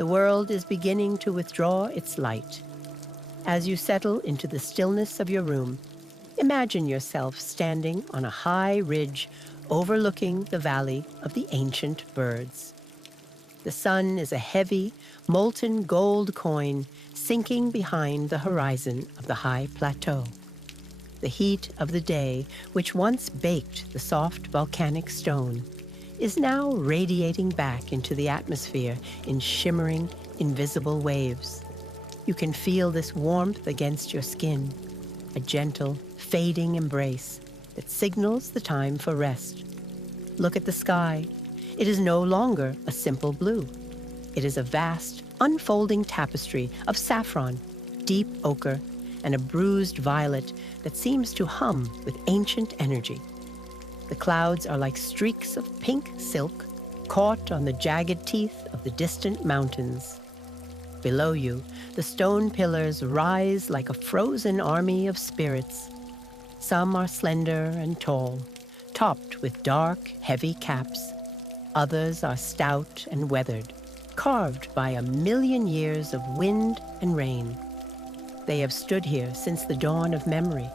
The world is beginning to withdraw its light. As you settle into the stillness of your room, imagine yourself standing on a high ridge overlooking the valley of the ancient birds. The sun is a heavy, molten gold coin sinking behind the horizon of the high plateau. The heat of the day, which once baked the soft volcanic stone, is now radiating back into the atmosphere in shimmering, invisible waves. You can feel this warmth against your skin, a gentle, fading embrace that signals the time for rest. Look at the sky. It is no longer a simple blue. It is a vast, unfolding tapestry of saffron, deep ochre, and a bruised violet that seems to hum with ancient energy. The clouds are like streaks of pink silk caught on the jagged teeth of the distant mountains. Below you, the stone pillars rise like a frozen army of spirits. Some are slender and tall, topped with dark, heavy caps. Others are stout and weathered, carved by 1,000,000 years of wind and rain. They have stood here since the dawn of memory,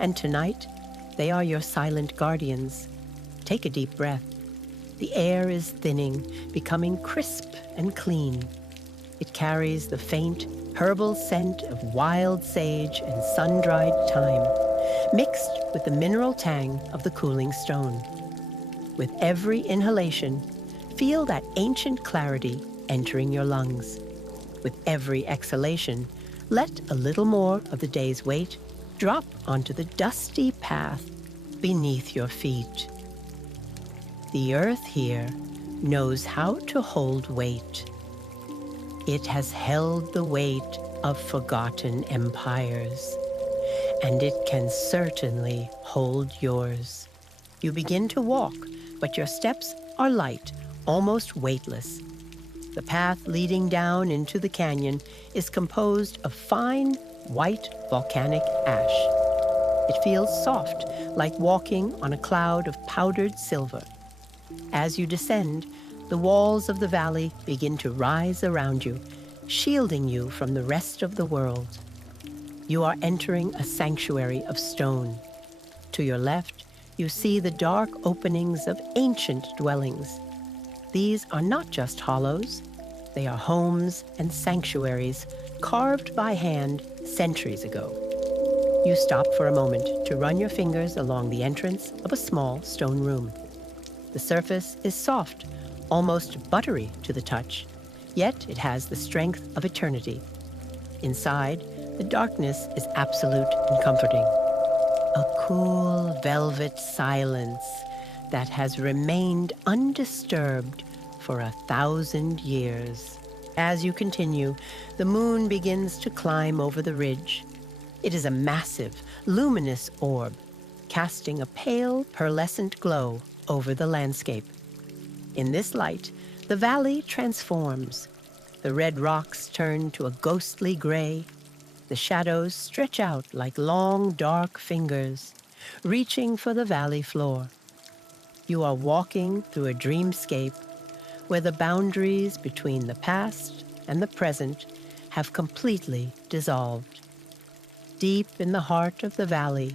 and tonight they are your silent guardians. Take a deep breath. The air is thinning, becoming crisp and clean. It carries the faint, herbal scent of wild sage and sun-dried thyme, mixed with the mineral tang of the cooling stone. With every inhalation, feel that ancient clarity entering your lungs. With every exhalation, let a little more of the day's weight drop onto the dusty path beneath your feet. The earth here knows how to hold weight. It has held the weight of forgotten empires, and it can certainly hold yours. You begin to walk, but your steps are light, almost weightless. The path leading down into the canyon is composed of fine, white volcanic ash. It feels soft, like walking on a cloud of powdered silver. As you descend, the walls of the valley begin to rise around you, shielding you from the rest of the world. You are entering a sanctuary of stone. To your left, you see the dark openings of ancient dwellings. These are not just hollows. They are homes and sanctuaries carved by hand centuries ago. You stop for a moment to run your fingers along the entrance of a small stone room. The surface is soft, almost buttery to the touch, yet it has the strength of eternity. Inside, the darkness is absolute and comforting. A cool velvet silence that has remained undisturbed for 1,000 years. As you continue, the moon begins to climb over the ridge. It is a massive, luminous orb, casting a pale, pearlescent glow over the landscape. In this light, the valley transforms. The red rocks turn to a ghostly gray. The shadows stretch out like long, dark fingers, reaching for the valley floor. You are walking through a dreamscape where the boundaries between the past and the present have completely dissolved. Deep in the heart of the valley,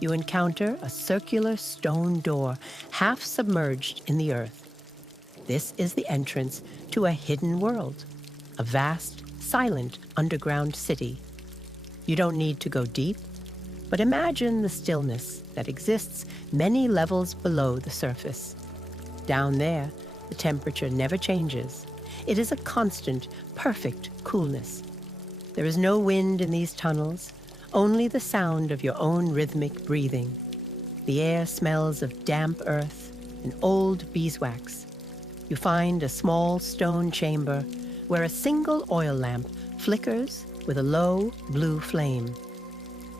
you encounter a circular stone door half submerged in the earth. This is the entrance to a hidden world, a vast, silent underground city. You don't need to go deep, but imagine the stillness that exists many levels below the surface. Down there, the temperature never changes. It is a constant, perfect coolness. There is no wind in these tunnels, only the sound of your own rhythmic breathing. The air smells of damp earth and old beeswax. You find a small stone chamber where a single oil lamp flickers with a low blue flame.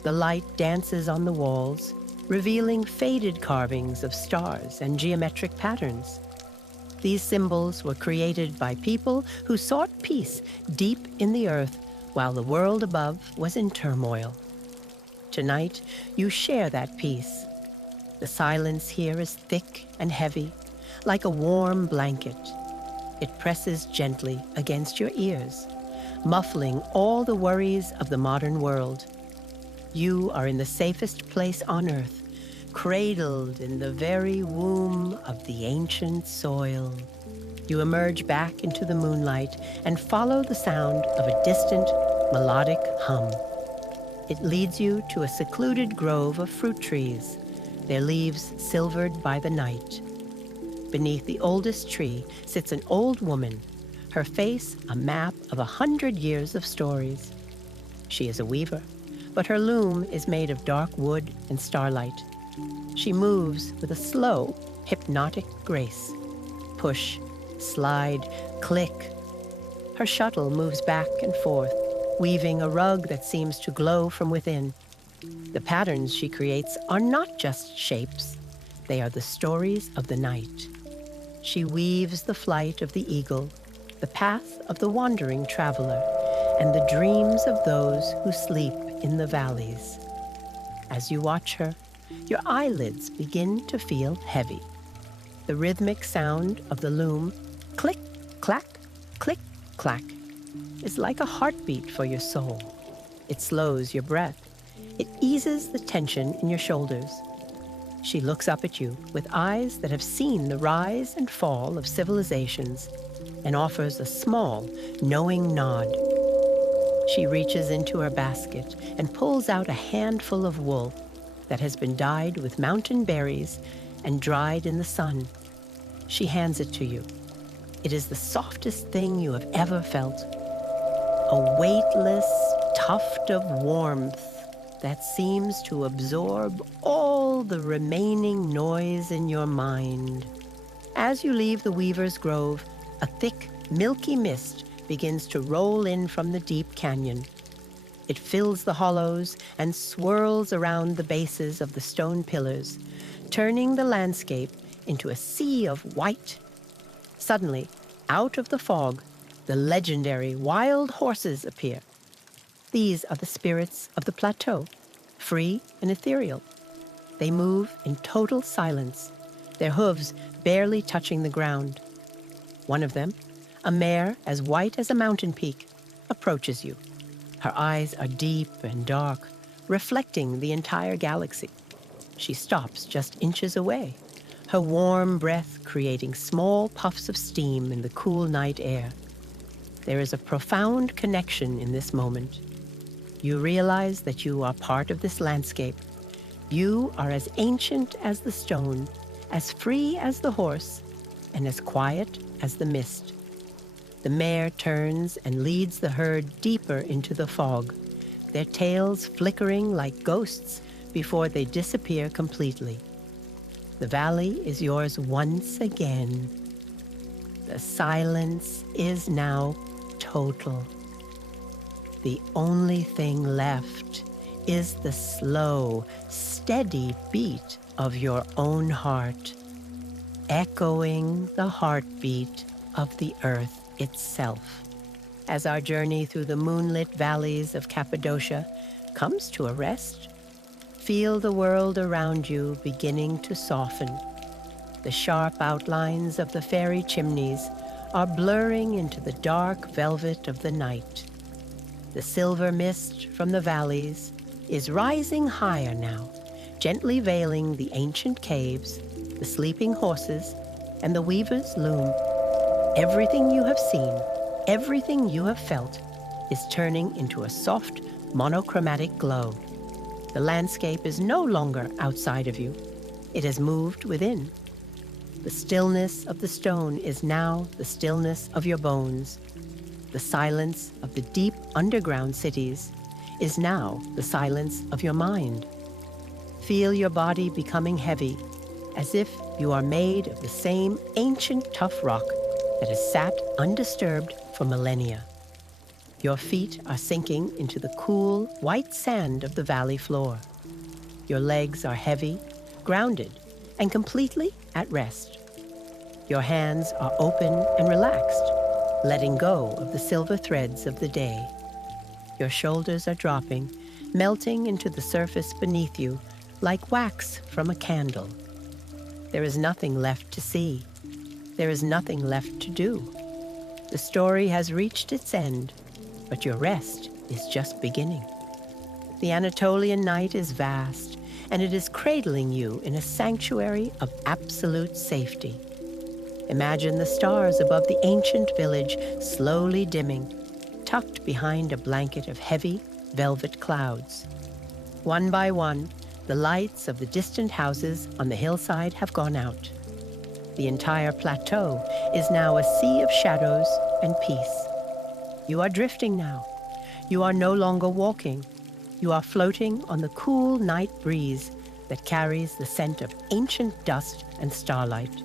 The light dances on the walls, revealing faded carvings of stars and geometric patterns. These symbols were created by people who sought peace deep in the earth while the world above was in turmoil. Tonight, you share that peace. The silence here is thick and heavy, like a warm blanket. It presses gently against your ears, muffling all the worries of the modern world. You are in the safest place on earth, cradled in the very womb of the ancient soil. You emerge back into the moonlight and follow the sound of a distant, melodic hum. It leads you to a secluded grove of fruit trees, their leaves silvered by the night. Beneath the oldest tree sits an old woman, her face a map of 100 years of stories. She is a weaver, but her loom is made of dark wood and starlight. She moves with a slow, hypnotic grace. Push, slide, click. Her shuttle moves back and forth, weaving a rug that seems to glow from within. The patterns she creates are not just shapes. They are the stories of the night. She weaves the flight of the eagle, the path of the wandering traveler, and the dreams of those who sleep in the valleys. As you watch her, your eyelids begin to feel heavy. The rhythmic sound of the loom, click, clack, click, clack, is like a heartbeat for your soul. It slows your breath. It eases the tension in your shoulders. She looks up at you with eyes that have seen the rise and fall of civilizations and offers a small, knowing nod. She reaches into her basket and pulls out a handful of wool that has been dyed with mountain berries and dried in the sun. She hands it to you. It is the softest thing you have ever felt. A weightless tuft of warmth that seems to absorb all the remaining noise in your mind. As you leave the Weaver's Grove, a thick, milky mist begins to roll in from the deep canyon. It fills the hollows and swirls around the bases of the stone pillars, turning the landscape into a sea of white. Suddenly, out of the fog, the legendary wild horses appear. These are the spirits of the plateau, free and ethereal. They move in total silence, their hooves barely touching the ground. One of them, a mare as white as a mountain peak, approaches you. Her eyes are deep and dark, reflecting the entire galaxy. She stops just inches away, her warm breath creating small puffs of steam in the cool night air. There is a profound connection in this moment. You realize that you are part of this landscape. You are as ancient as the stone, as free as the horse, and as quiet as the mist. The mare turns and leads the herd deeper into the fog, their tails flickering like ghosts before they disappear completely. The valley is yours once again. The silence is now total. The only thing left is the slow, steady beat of your own heart, echoing the heartbeat of the earth itself. As our journey through the moonlit valleys of Cappadocia comes to a rest, feel the world around you beginning to soften. The sharp outlines of the fairy chimneys are blurring into the dark velvet of the night. The silver mist from the valleys is rising higher now, gently veiling the ancient caves, the sleeping horses, and the weaver's loom. Everything you have seen, everything you have felt, is turning into a soft, monochromatic glow. The landscape is no longer outside of you. It has moved within. The stillness of the stone is now the stillness of your bones. The silence of the deep underground cities is now the silence of your mind. Feel your body becoming heavy, as if you are made of the same ancient tough rock that has sat undisturbed for millennia. Your feet are sinking into the cool, white sand of the valley floor. Your legs are heavy, grounded, and completely at rest. Your hands are open and relaxed, letting go of the silver threads of the day. Your shoulders are dropping, melting into the surface beneath you like wax from a candle. There is nothing left to see. There is nothing left to do. The story has reached its end, but your rest is just beginning. The Anatolian night is vast, and it is cradling you in a sanctuary of absolute safety. Imagine the stars above the ancient village slowly dimming, tucked behind a blanket of heavy, velvet clouds. One by one, the lights of the distant houses on the hillside have gone out. The entire plateau is now a sea of shadows and peace. You are drifting now. You are no longer walking. You are floating on the cool night breeze that carries the scent of ancient dust and starlight.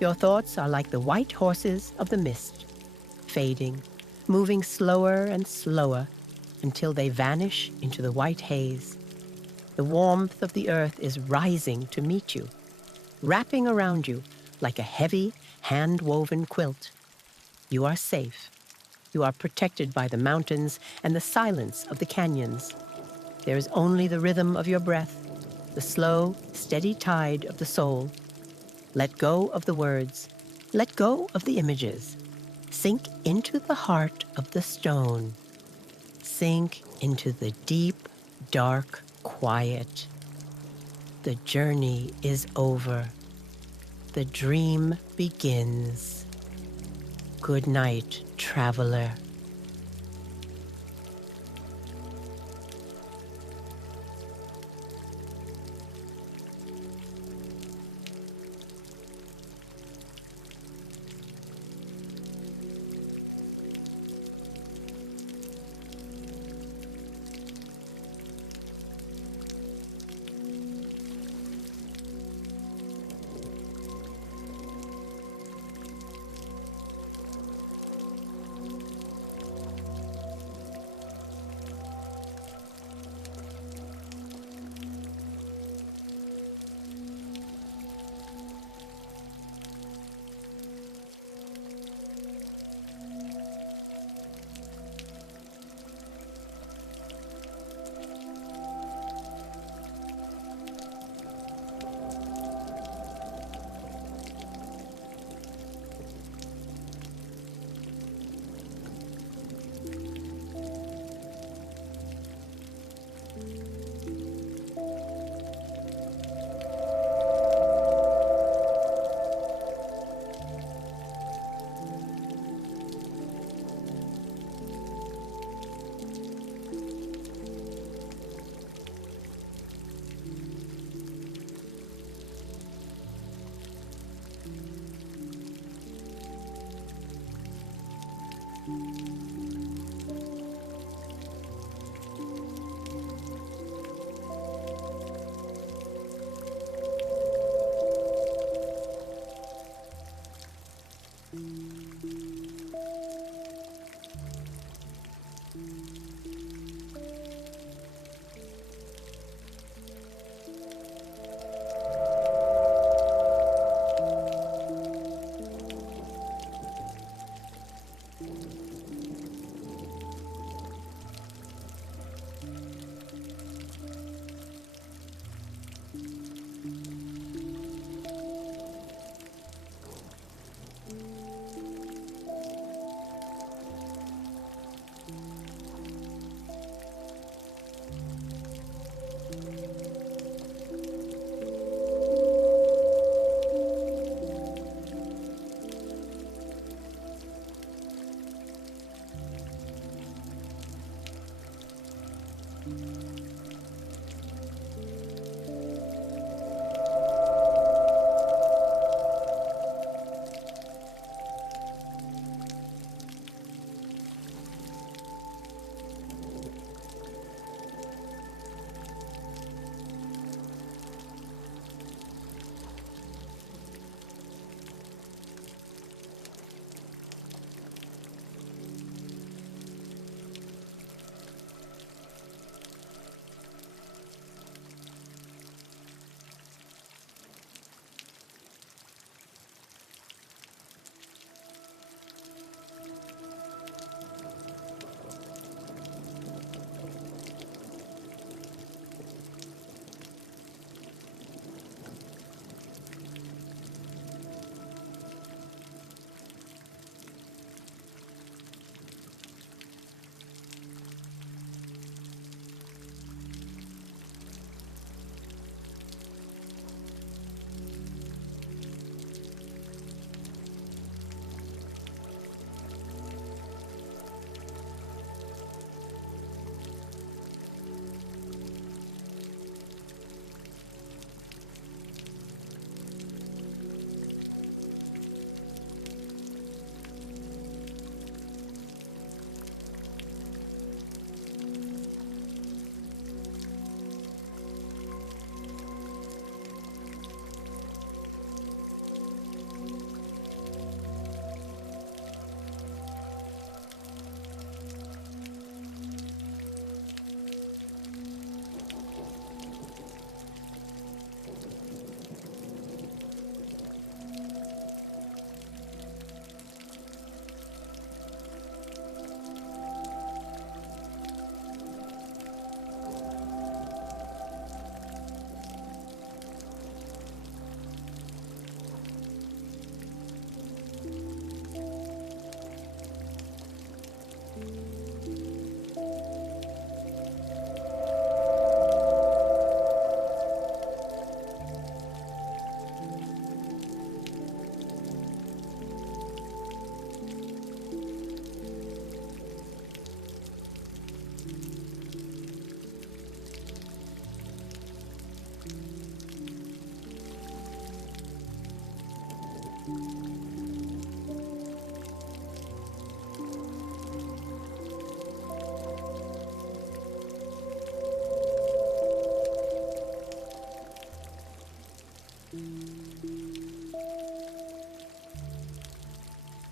Your thoughts are like the white horses of the mist, fading, moving slower and slower until they vanish into the white haze. The warmth of the earth is rising to meet you, wrapping around you like a heavy, hand-woven quilt. You are safe. You are protected by the mountains and the silence of the canyons. There is only the rhythm of your breath, the slow, steady tide of the soul. Let go of the words. Let go of the images. Sink into the heart of the stone. Sink into the deep, dark quiet. The journey is over. The dream begins. Good night, traveler.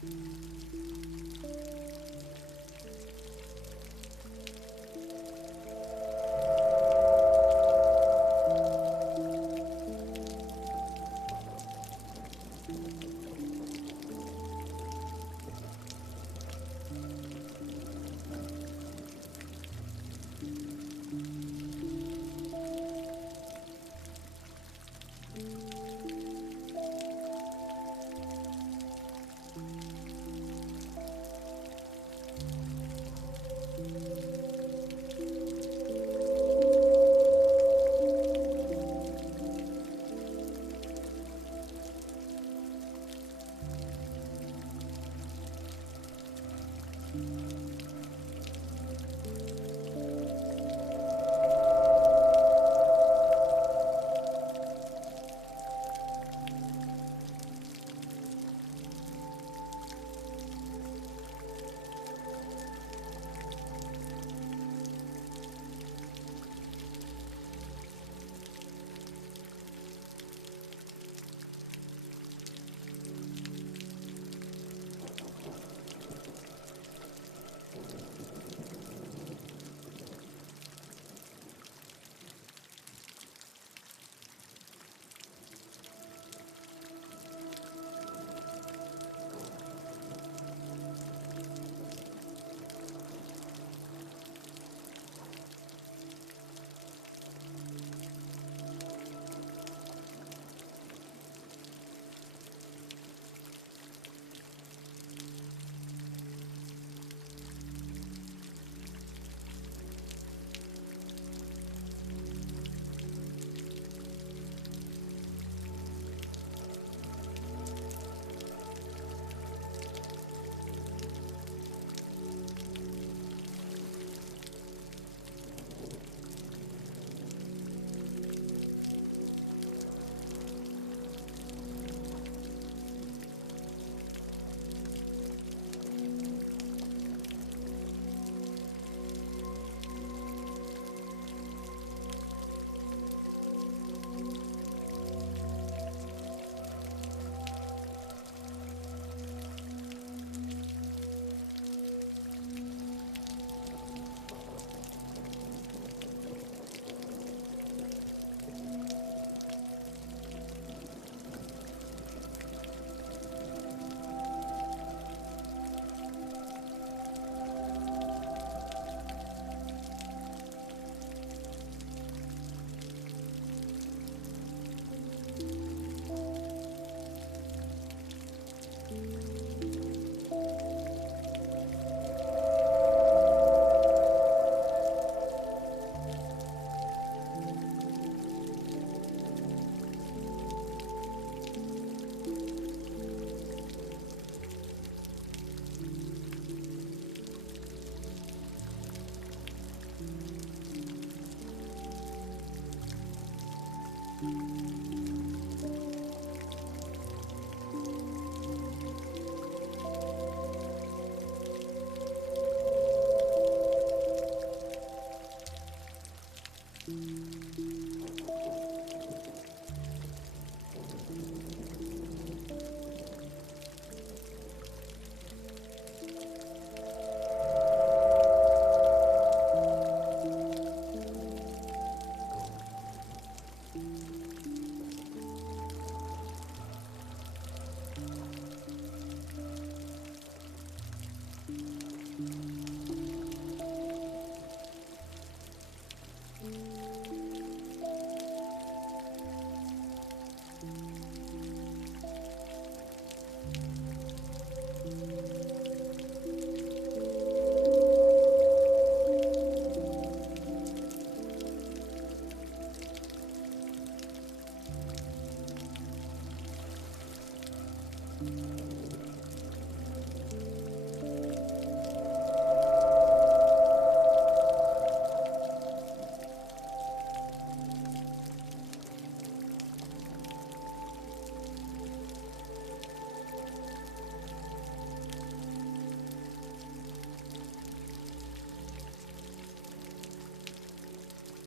Mm-hmm.